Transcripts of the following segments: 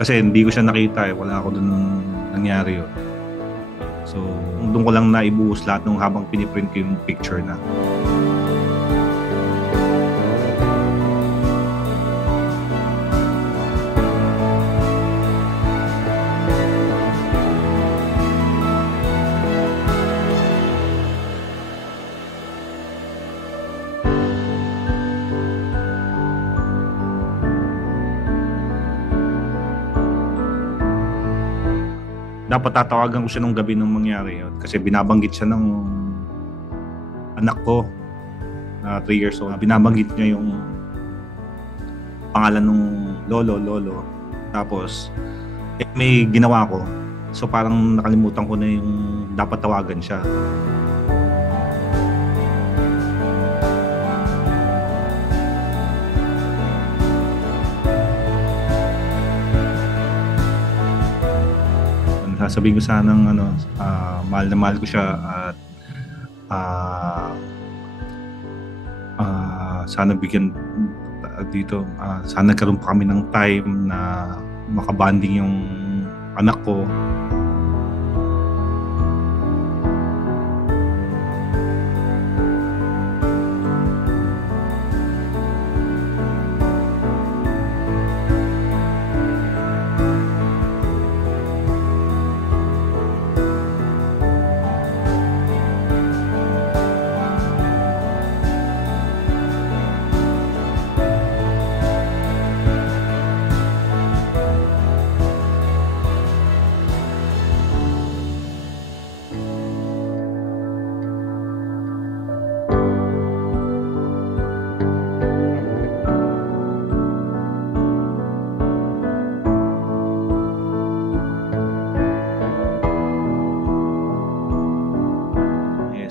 Kasi hindi ko siya nakita wala ako dun nung nangyari yun. So, doon ko lang naibuhos lahat nung habang piniprint ko yung picture na. Dapat tatawagan ko siya nung gabi nung mangyari yun kasi binabanggit siya ng anak ko na 3 years old. Binabanggit niya yung pangalan ng lolo. Tapos may ginawa ko. So parang nakalimutan ko na yung dapat tawagan siya. Sasabihin ko sanang mahal na mahal ko siya at sana bigyan dito sana nagkaroon pa kami ng time na makabanding yung anak ko.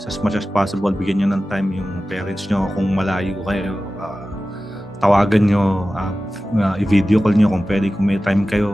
As much as possible, bigyan nyo ng time yung parents nyo. Kung malayo kayo, tawagan nyo, i-video call nyo kung pwede, kung may time kayo.